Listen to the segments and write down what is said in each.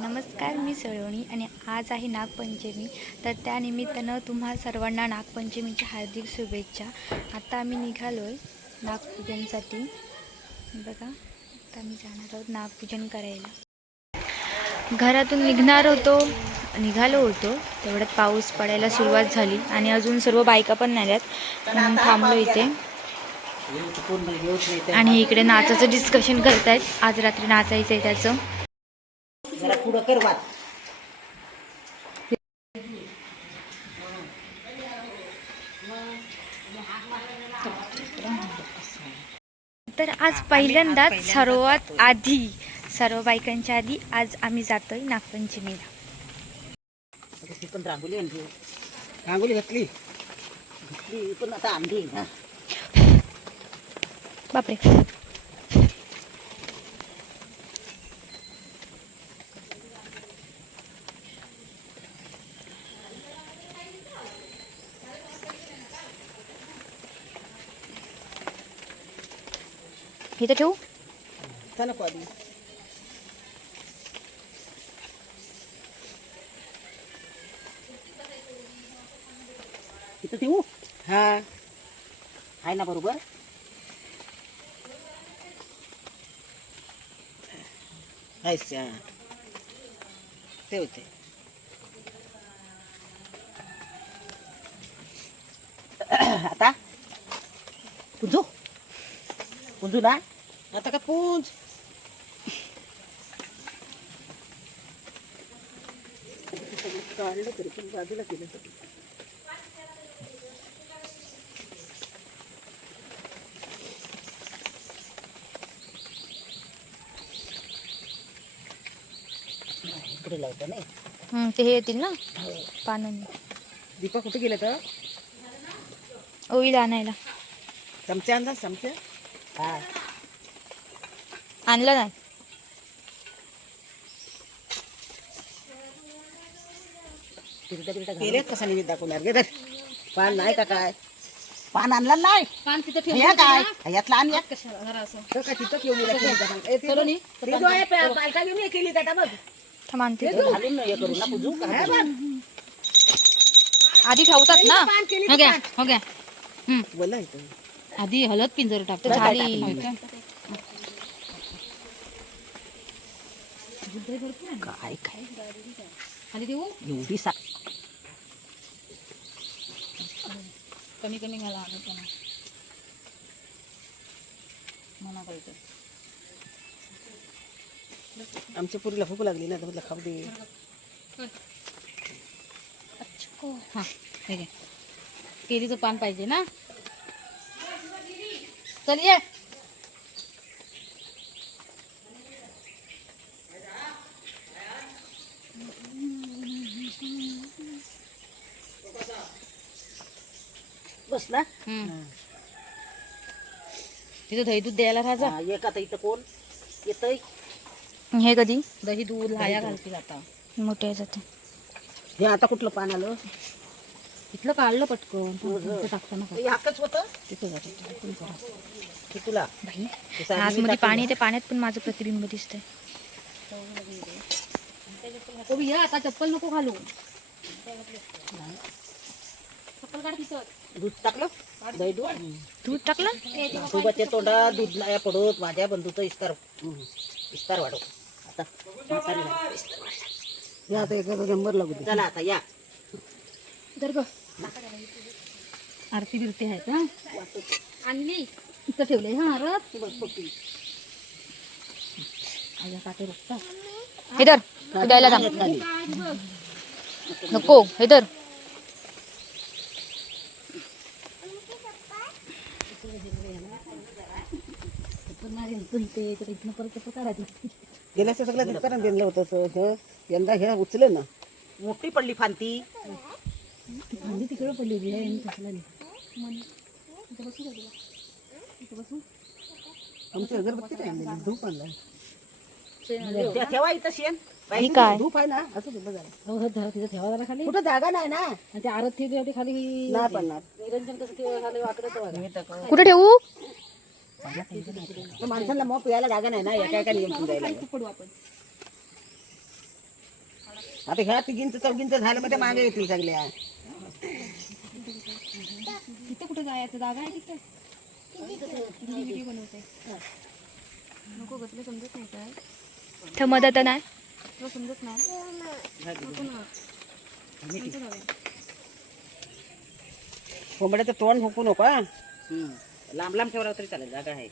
नमस्कार मी सळवणी आणि आज आहे नागपंचमी. तर त्यानिमित्तानं तुम्हा सर्वांना नागपंचमीच्या हार्दिक शुभेच्छा. आता आम्ही निघालो आहे नागपूजनसाठी. बघा आता आम्ही जाणार आहोत नागपूजन करायला. घरातून निघणार होतो निघालो होतो. तेवढ्यात पाऊस पडायला सुरुवात झाली आणि अजून सर्व बायका पण नाही आल्यात. म्हणून थांबलो इथे. आणि इकडे नाचाचं डिस्कशन करतायत. आज रात्री नाचायचं आहे त्याचं. पुढं कर वाट तर आज पहिल्यांदाच सर्वात आधी सर्व बायकांच्या आधी आज आम्ही जातोय नागपंचमीला. आता ती पण रांगोली आणली. रांगोली घातली. घातली पण आता आणली. ना बापरे. इथं ठेवू? चला नको आधी इथं ठेवू? हा. आहे ना बरोबर? ठेवते. आता? पुंजू पुंजू ना आता का पुंज काढलं तरी पण बाजूला केलं तरी इकडे लावतो नाही हं, ते हे येतील ना? पानं दीपा कुठे गेले तर? ओईल आणायला. चमचे आणला चमचे. हा. आणलं नाही. गेलेत कसा निवेद दाखवणार गे धर. पान नाही का काय? पान आणला नाही. पान तिथं हे काय? यातला आण या. ठेवलं जरा असं. तो काय तिथं घेऊन गेला केली का? ए, ते- ते जो आहे, पा- पालथा घेऊन ये केली त्याचा बघ. थांब आणते. ते. घालून हे करू ना का? हे बघ. आधी ठेवतात ना. पान केली हो घ्या हो घ्या. हम्म. बोला इथं. आधी हळद पिंजर टाकतो. झाली. काय काय आधी देऊ एवढी सा कमी कमी घाला आलं त्यांना म्हणा पाहिजे आमच्या पुरीला भूक लागली ना म्हटलं खाऊ दे. हां केरीचं पान पाहिजे ना? चल ये बस ना हम्म. तिथं दही दूध द्यायला राहा एक आता इथं कोण? येतय? हे कधी? दही दूध लाया घालतील आता. मोठे जाते हे आता कुठलं पान आलं? इथलं काढलं पटकन. टाकताना हाकच होतं? तिथं जातं तुला. पाणी ते पाण्यात पण माझं प्रतिबिंब दिसतंय. बी, आता चप्पल नको घालू. चप्पल काढ तिथं. दूध टाकलं दही दूध. दूध टाकलं? सोबतच्या तोंडा दूध नाही पडत माझ्या बंधूचं इस्तार. इस्तार वाढव. आता. या आता एखादा नंबर लागू चला आता या. तर ग. आरती बिरती आहेत हा आणली. इथं ठेवले हा रथ आया काटे बघता हे धर द्यायला थांब. नको हे धर. गेल्या सगळं होतं असं. हं. यंदा हे उचलं ना. मोठी पडली फांती. भांडी तिकडं पडली होती हे कसला अगरबत्ती नाही आणलेली, धूप आणला ते ठेवा इथं शेण. काय? धूप आहे ना असं सुद्धा झालं धरा, तिथं ठेवा जरा खाली. कुठं जागा नाही ना? आणि ते आरत ठेवली होती खाली. नाही पडणार. निरंजन कसं खाली वाकडं कुठे ठेवू? तर माणसांना मग पियाला जागा नाही ना एका एका नियम जायला आता ह्या तिघींचं चौघींचं झालं मग ते मागे येतील सगळ्या. तिथे कुठे जायचं? जागा आहे तिथे? व्हिडिओ बनवते नको गं तुला समजत नाही काय? तर मदत नाही. तुला समजत नाही? कोंबड्याचं तोंड हुकू नको हा. लांब लांब ठेवला तरी चालेल जागा आहे.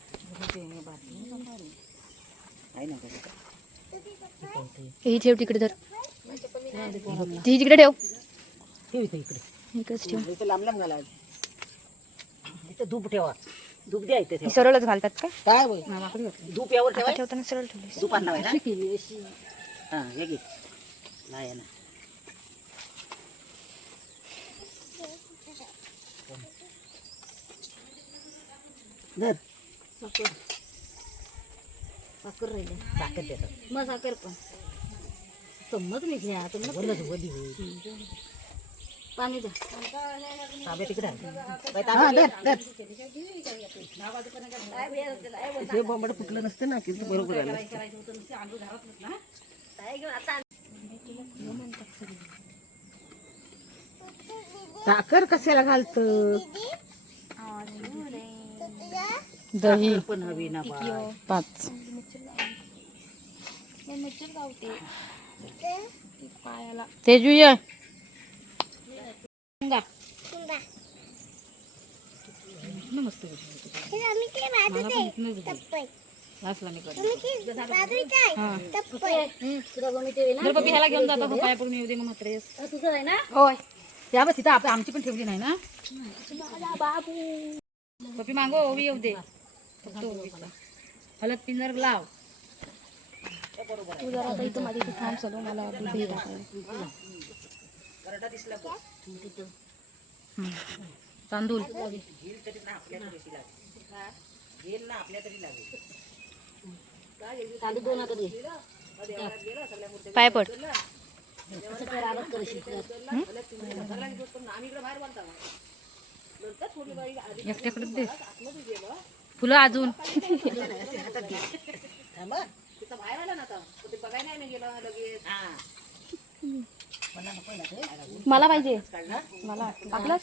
आहे ना ही ठेव तिकडे धर. ती तिकडे ठेव. ठेव इथं इकडे. ठेव. इथं लांब लांब घाला. इथं धूप ठेवा. धूप द्या इथे सरळच घालतात का? काय होय? धूप यावर ठेवा ठेवताना सरळ ठेवली धूप आणला ना? हा हे घे. नाही ना धर साखर. राहिले साखर देतो मग साखर पण. चम्मच मी घ्या चम्मच वल्ली होईल पाणी द्या. तांबे तिकडे. हा. हे बोंबड फुटलं नसतं ना की बरोबर आलं असतं. साखर कशाला घालत? दही. पण हवी ना बा. पाच. तेजू ये. ह्याला घेऊन जातो पाया पडून येऊ दे मग मात्र. तुझं आहे ना? होय. त्या बस तिथं आपण आमची पण ठेवली नाही ना? पपी मागो ओवी येऊ दे. हलत पिंजर लाव. तू जरा आता इथं माझी इथे थांब चालू मला दही टाकायला तांदूळ. तांदूळ दोन पाय पड. एकट्याकडे दे. फुलं अजून. थांब. मला पाहिजे. मला. आपलं?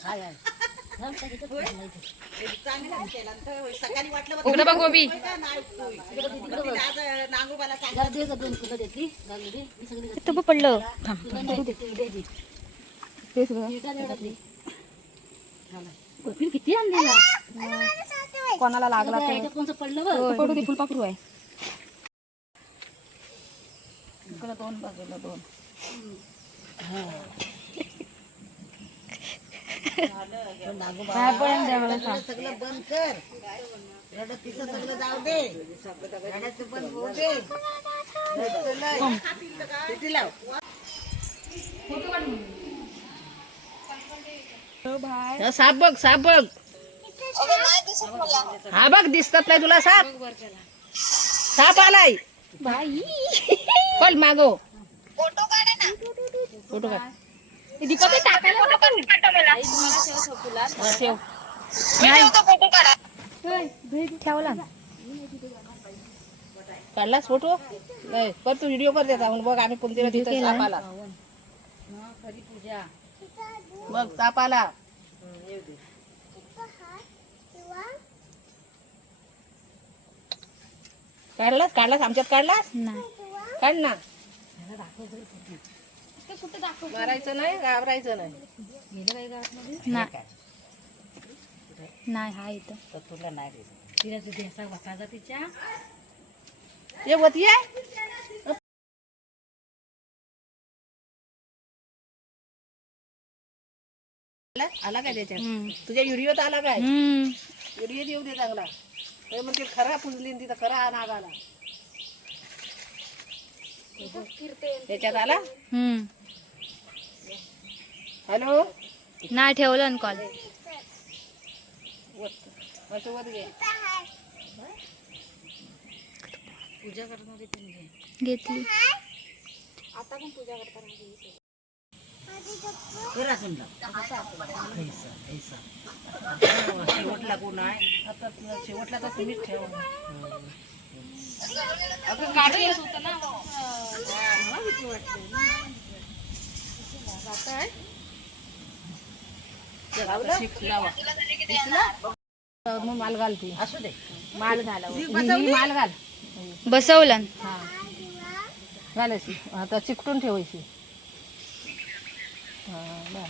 चांगलं केलं. तर सकाळी वाटलं बघ, उघडं बघ गोबी. होय. पडलं किती आणलेला कोणाला लागला ते कोणचं पडलं पडू दे फुलपाखरू आहे. इकडं दोन बाजूला दोन. सगळं सगळं बंद कर. रडत तिचं सगळं जाऊ दे. बंद होऊ दे. किती लाव? हा, साप बघ साप बघ. हा बघ दिसतात नाही तुला साप? साप आलाय. बाई. पल मागो फोटो काढ दीपक टाकायला हा, ठेव. ठेवला ना. काढलास फोटो? नाही पर तू व्हिडिओ कर देता मग बघ आम्ही कोणत्या तिथे साप आला. बघ साप आला. काढलास? काढलास? आमच्यात काढलास? नाही. काढ ना. मारायचं नाही घाबरायचं नाही. नाही. नाही हा इथं. तर तुला नाही रे. ये वती आहे आला? आला काय त्याच्यात. तुझ्या व्हिडिओत आला काय. व्हिडिओ येऊ दे चांगला. हे म्हणजे खरा पुजली तिथं खरा नाग आला. त्याच्यात आला. हॅलो? नाही ठेवलं ना कॉल वर घे. घेतली. करा समजा ऐसा, ऐसा. शेवटला कोण आहे? आता तुला शेवटला तर तुम्हीच ठेवा. मग माल घालते. असू दे. माल घाला माल घाल. बसवलं. हा. घालायची. आता चिकटून ठेवायची. हा.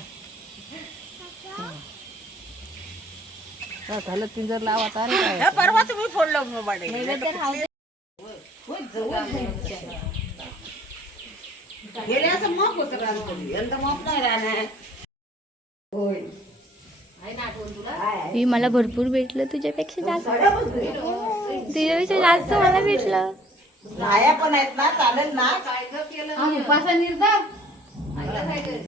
हं. हा, झालं पिंजर लावा काय हे परवा तुम्ही फोडलं मोबाईल गेल्याचं मग होतं का यंदा मग नाही राहणार. मी मला भरपूर भेटलं तुझ्यापेक्षा जास्त. तुझ्यापेक्षा जास्त मला भेटलं. पण आहेत ना चालेल ना? निर्धार.